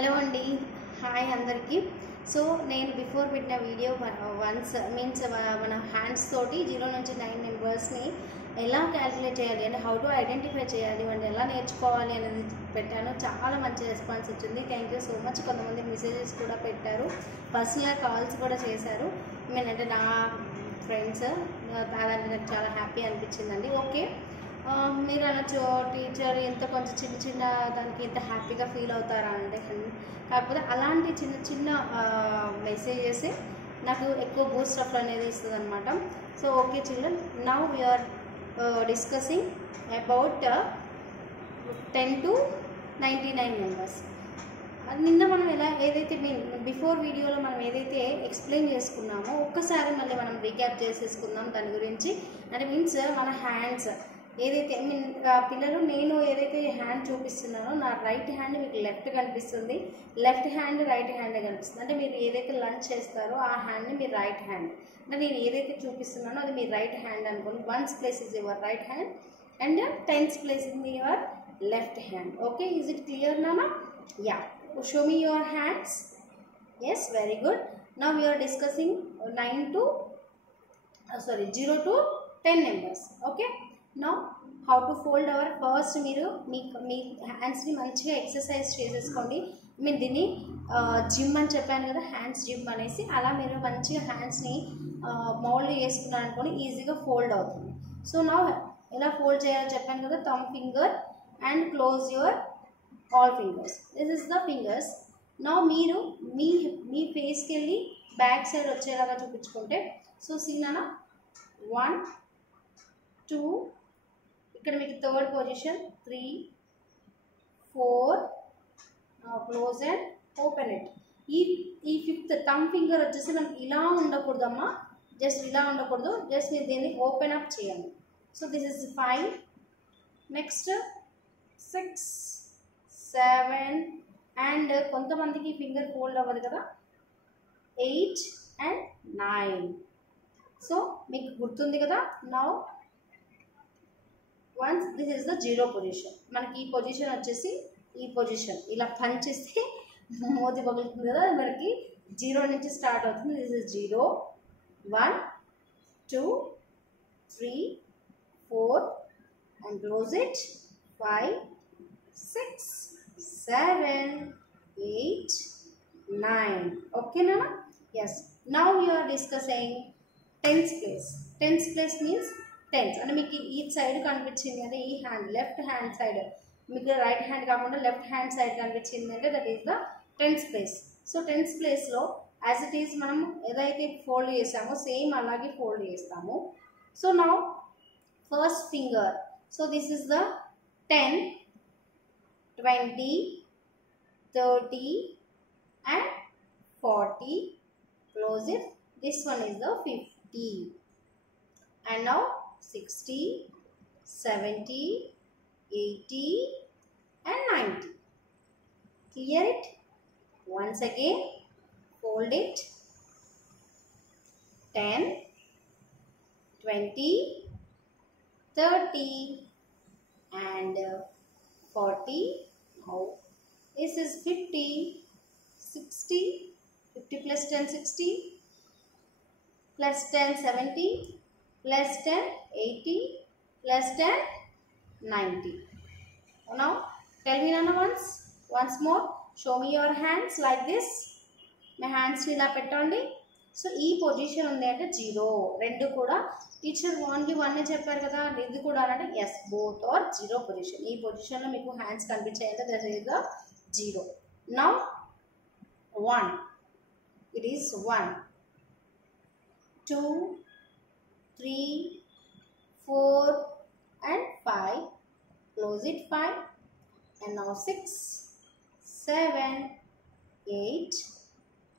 Hello అండి, hi అందరికీ. So నేను బిఫోర్ పెట్టిన వీడియో వన్స్ మీన్స్ మన హ్యాండ్స్ తోటి 0 నుంచి 9 నెంబర్స్ని ఎలా క్యాలిక్యులేట్ చేయాలి అంటే హౌ టు ఐడెంటిఫై చేయాలి అంటే ఎలా నేర్చుకోవాలి అనేది పెట్టాను. చాలా మంచి రెస్పాన్స్ వచ్చింది. Thank you so much. కొంతమంది మెసేజెస్ కూడా పెట్టారు, పర్సనల్ కాల్స్ కూడా చేశారు. అంటే నా ఫ్రెండ్స్, అదంటే నాకు చాలా హ్యాపీ అనిపించిందండి. ఓకే, మీరు అనొచ్చు టీచర్ ఎంత కొంచెం చిన్న చిన్న దానికి ఎంత హ్యాపీగా ఫీల్ అవుతారా అంటే, కాకపోతే అలాంటి చిన్న చిన్న మెసేజెస్ నాకు ఎక్కువ బూస్ట్ అప్ అనేది ఇస్తుంది అనమాట. So okay children, now we are discussing about 10 to 99 numbers. నిన్న మనం ఏదైతే బిఫోర్ వీడియోలో మనం ఏదైతే ఎక్స్ప్లెయిన్ చేసుకున్నామో ఒక్కసారి మళ్ళీ మనం రీక్యాప్ చేసేసుకుందాం దాని గురించి. అంటే మీన్స్ మన హ్యాండ్స్ ఏదైతే పిల్లలు నేను ఏదైతే హ్యాండ్ చూపిస్తున్నానో నా రైట్ హ్యాండ్ మీకు లెఫ్ట్ కనిపిస్తుంది, లెఫ్ట్ హ్యాండ్ రైట్ హ్యాండ్ కనిపిస్తుంది. అంటే మీరు ఏదైతే లంచ్ చేస్తారో ఆ హ్యాండ్ని మీ రైట్ హ్యాండ్, అంటే నేను ఏదైతే చూపిస్తున్నానో అది మీ రైట్ హ్యాండ్ అనుకోండి. 1st place is your right hand and 10th place in your left hand. Okay, is it clear నానా? Yeah, show me your hands. Yes, very good. Now we are discussing 0 to 10 numbers. Okay, now how to fold our first. మీరు మీ హ్యాండ్స్ని మంచిగా exercise చేసేసుకోండి. మీరు దీన్ని gym అని చెప్పాను కదా, hands gym అనేసి. అలా మీరు మంచిగా హ్యాండ్స్ని మౌల్డ్ చేసుకున్నారు అనుకోండి, ఈజీగా ఫోల్డ్ అవుతుంది. సో నా ఎలా ఫోల్డ్ చేయాలో చెప్పాను కదా, thumb finger and close your all fingers. This is the fingers. Now మీరు మీ ఫేస్కి వెళ్ళి బ్యాక్ సైడ్ వచ్చేలాగా చూపించుకుంటే, సో సీనానా 1 2, ఇక్కడ మీకు 3rd position 3 4. Close and open it. ఈ 5th థంబ్ ఫింగర్ వచ్చేసి మనకి ఇలా ఉండకూడదమ్మా, జస్ట్ ఇలా ఉండకూడదు, జస్ట్ మీరు దీన్ని ఓపెన్ అప్ చేయండి. So this is 5, next 6 7 and కొంతమందికి ఫింగర్ ఫోల్డ్ అవ్వదు కదా, 8 and 9. సో మీకు గుర్తుంది కదా. Now once this is the 0 position. మనకి ఈ పొజిషన్ వచ్చేసి ఈ పొజిషన్ ఇలా పంచ్ చేస్తే మోతి పగులుతుంది కదా, మనకి 0 నుంచి స్టార్ట్ అవుతుంది. This is 0 1 2 3 4 and close it 5 6 7 8 9. Okay Nana? Yes. Now we are discussing 10th place. 10th place means 10th. అంటే మీకు ఈ సైడ్ కనిపించింది అంటే ఈ హ్యాండ్ లెఫ్ట్ హ్యాండ్ సైడ్, మీకు రైట్ హ్యాండ్ కాకుండా లెఫ్ట్ హ్యాండ్ సైడ్ కనిపించింది అంటే that is the 10th place. So 10th ప్లేస్లో యాజ్ ఇట్ ఈస్ మనం ఏదైతే ఫోల్డ్ చేసామో సేమ్ అలాగే ఫోల్డ్ చేస్తాము. So now first finger, so this is the 10 20 30 and 40. Close it. This one is the 50. And now 60 70 80 and 90. Clear it. Once again fold it. 10 20 30 and 40. Now this is 50 60 50 plus 10 60 plus 10 70 plus 10 80 plus 10 90. Now tell me Nana once more. Show me your hands like this. My hands ఇలా పెట్టండి. So ఈ position ఉంది అంటే 0. రెండు కూడా teacher only 1 చెప్పారు కదా, ఇది కూడా అంటే ఎస్ బోత్ ఆర్ 0 పొజిషన్. ఈ పొజిషన్లో మీకు హ్యాండ్స్ కనిపించాయంటే that is the 0. Now 1, it is 1 2 3 4 and 5. Close it 5 and now 6 7 8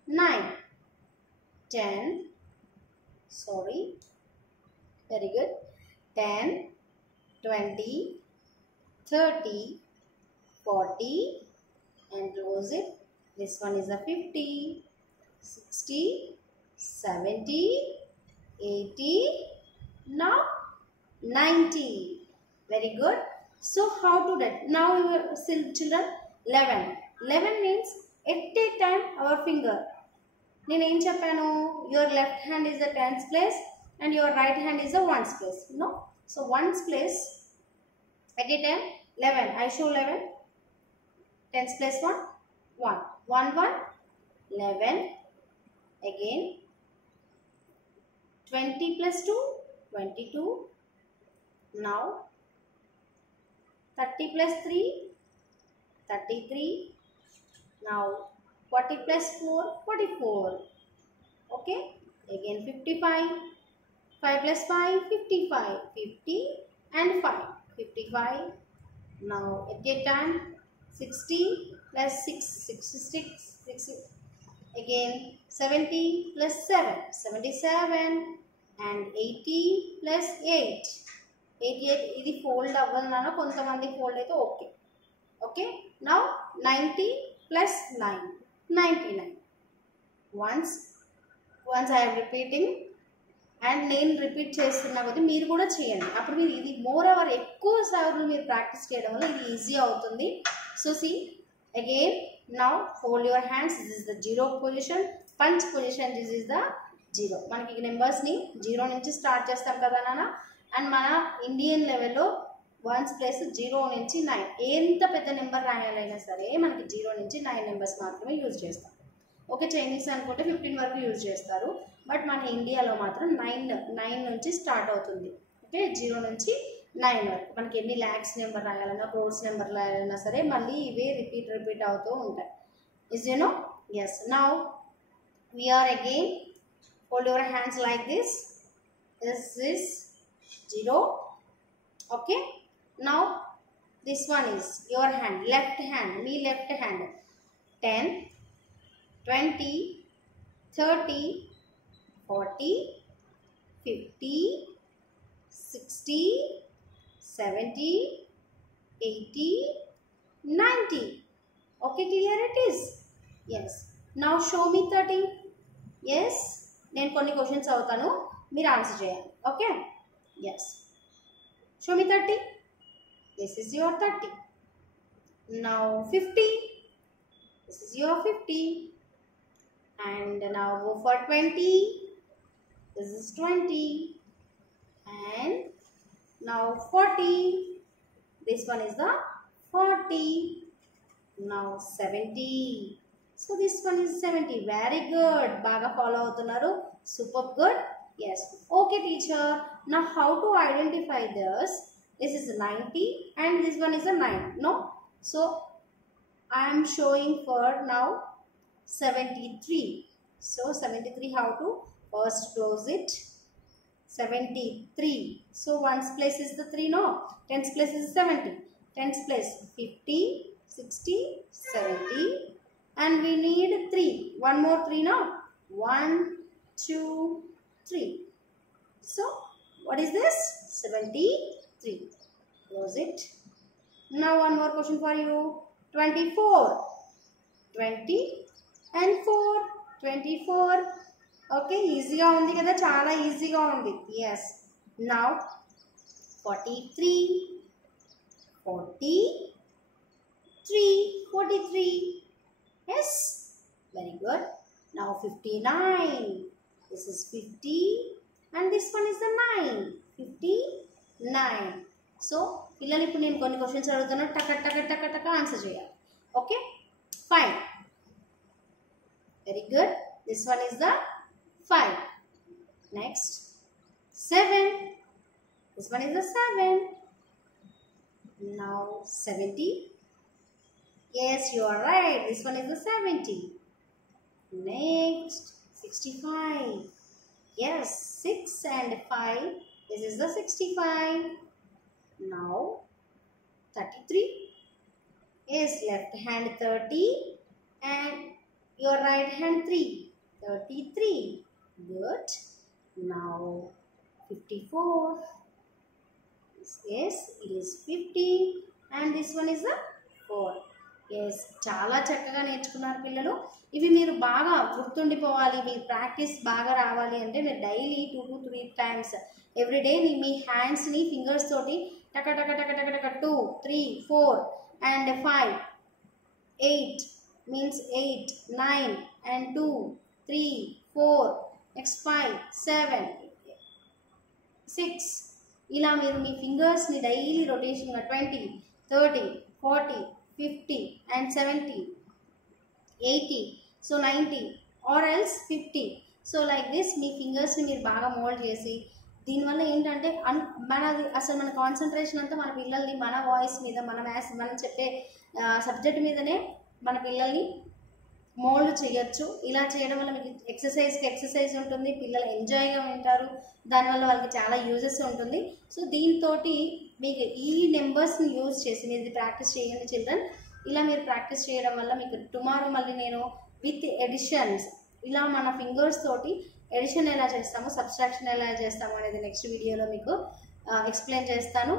9 10. Sorry, very good. 10 20 30 40 and close it. This one is a 50 60 70 80 now 90. Very good. So how to that? Now your children 11. 11 means At a time our finger. నేను ఏం చెప్పాను, your left hand is the tens place and your right hand is the ones place. No, so ones place at a time 11. I show 11. Tens place 1 1 1 1 11. Again 20 plus 2 22. Now 30 plus 3 33. Now 40 plus 4 44. Okay, again 55. 5 plus 5 55. 50 and 5 55. Now at a time 60 plus 6 66 60. Again 70 plus 7 77. And 80 plus 8 88. ఇది fold అవ్వదు నాన్న, కొంతమంది fold అయితే okay. Okay, now 90 plus 9 99. once I am repeating and నేను repeat చేస్తున్నా కొద్దీ మీరు కూడా చేయండి. అప్పుడు మీరు ఇది మోర్ ఓవర్ ఎక్కువ సార్లు మీరు ప్రాక్టీస్ చేయడం వల్ల ఇది ఈజీ అవుతుంది. So see again, now hold your hands. This is the zero position, punch position. This is the zero. మనకి నెంబర్స్ని జీరో నుంచి స్టార్ట్ చేస్తాం కదా నాన్న. అండ్ మన ఇండియన్ లెవెల్లో వన్స్ ప్లేస్ 0 నుంచి 9. ఎంత పెద్ద నెంబర్ రాయాలైనా సరే మనకి 0 నుంచి 9 నెంబర్స్ మాత్రమే యూజ్ చేస్తాం. ఓకే, చైనీస్ అనుకుంటే 15 వరకు యూజ్ చేస్తారు. బట్ మన ఇండియాలో మాత్రం 9 నుంచి స్టార్ట్ అవుతుంది. ఓకే, 0 నుంచి 9 వరకు. మనకి ఎన్ని ల్యాక్స్ నెంబర్ రాయాలన్నా, క్రోర్స్ నెంబర్ రాయాలన్నా సరే మళ్ళీ ఇవే రిపీట్ అవుతూ ఉంటాయి. Is you know? Yes. Now we are again hold your hands like this. This is 0. Okay, now this one is your hand, left hand, మీ left hand. 10 20 30 40 50 60 70 80 90. Okay, clear it is? Yes. Now show me 30. Yes, నేను కొన్ని questions అవుతాను, మీరు answer చేయాలి. Okay, yes. Show me 30. This is your 30. Now 50. This is your 50. And now go for 20. This is 20. And now 40. This one is the 40. Now 70. So this one is 70. Very good. Baga follow avutunnaru. Super good. Yes. Okay, teacher. Now how to identify this? This is 90 and this one is a 9. No. So I am showing for now 73. So 73, how to first close it? 73. So ones place is the 3, no? Tens place is 70. Tens place 50, 60, 70. And we need 3. One more 3, no? 1, 2, 3. So what is this? 73. Close it. Now one more question for you. 24. 20 and 4. 24. Okay, easy ga undi kada, chaala easy ga undi. Yes. Now 43 43. Yes, very good. Now 59. This is 50 and this one is the 9. 59. So పిల్లలు ఇప్పుడు నేను కొన్ని questions అడుగుతాను, టక answer చేయాలి. Okay, fine. Very good. This one is the 5. Next 7. This one is the 7. Now 70. Yes, you are right. This one is the 70. Next 65. Yes, 6 and 5. This is the 65. Now 33. Yes, left hand 30 and your right hand 3. 33. Good. Now 54. Yes, it is 50 and this one is the 4. Yes, చాలా చక్కగా నేర్చుకున్నారు పిల్లలు. ఇవి మీరు బాగా గుర్తుండిపోవాలి, మీ practice బాగా రావాలి అంటే మీరు డైలీ 2 to 3 times ఎవ్రీడే మీ హ్యాండ్స్ని ఫింగర్స్ తోటి టక 2 3 4 and 5 8 means 8, 9 and 2, 3, 4, next 5, 7, 6. ఇలా మీరు మీ ఫింగర్స్ని daily రొటేషన్గా 20, 30, 40, 50 and 70, 80, so 90 or else 50. So like this మీ ఫింగర్స్ని మీరు బాగా మోల్డ్ చేసి, దీనివల్ల ఏంటంటే మనది అసలు మన కాన్సన్ట్రేషన్ అంతా మన పిల్లల్ని మన వాయిస్ మీద, మనం చెప్పే సబ్జెక్ట్ మీదనే మన పిల్లల్ని మోల్డ్ చేయొచ్చు. ఇలా చేయడం వల్ల మీకు ఎక్సర్సైజ్ ఉంటుంది, పిల్లలు ఎంజాయ్గా వింటారు, దానివల్ల వాళ్ళకి చాలా యూజెస్ ఉంటుంది. సో దీంతో మీకు ఈ నెంబర్స్ని యూజ్ చేసి మీరు ప్రాక్టీస్ చేయండి చిల్డ్రన్. ఇలా మీరు ప్రాక్టీస్ చేయడం వల్ల మీకు టుమారో మళ్ళీ నేను విత్ ఎడిషన్స్, ఇలా మన ఫింగర్స్ తోటి ఎడిషన్ ఎలా చేస్తామో, సబ్స్ట్రాక్షన్ ఎలా చేస్తామో అనేది నెక్స్ట్ వీడియోలో మీకు ఎక్స్ప్లెయిన్ చేస్తాను.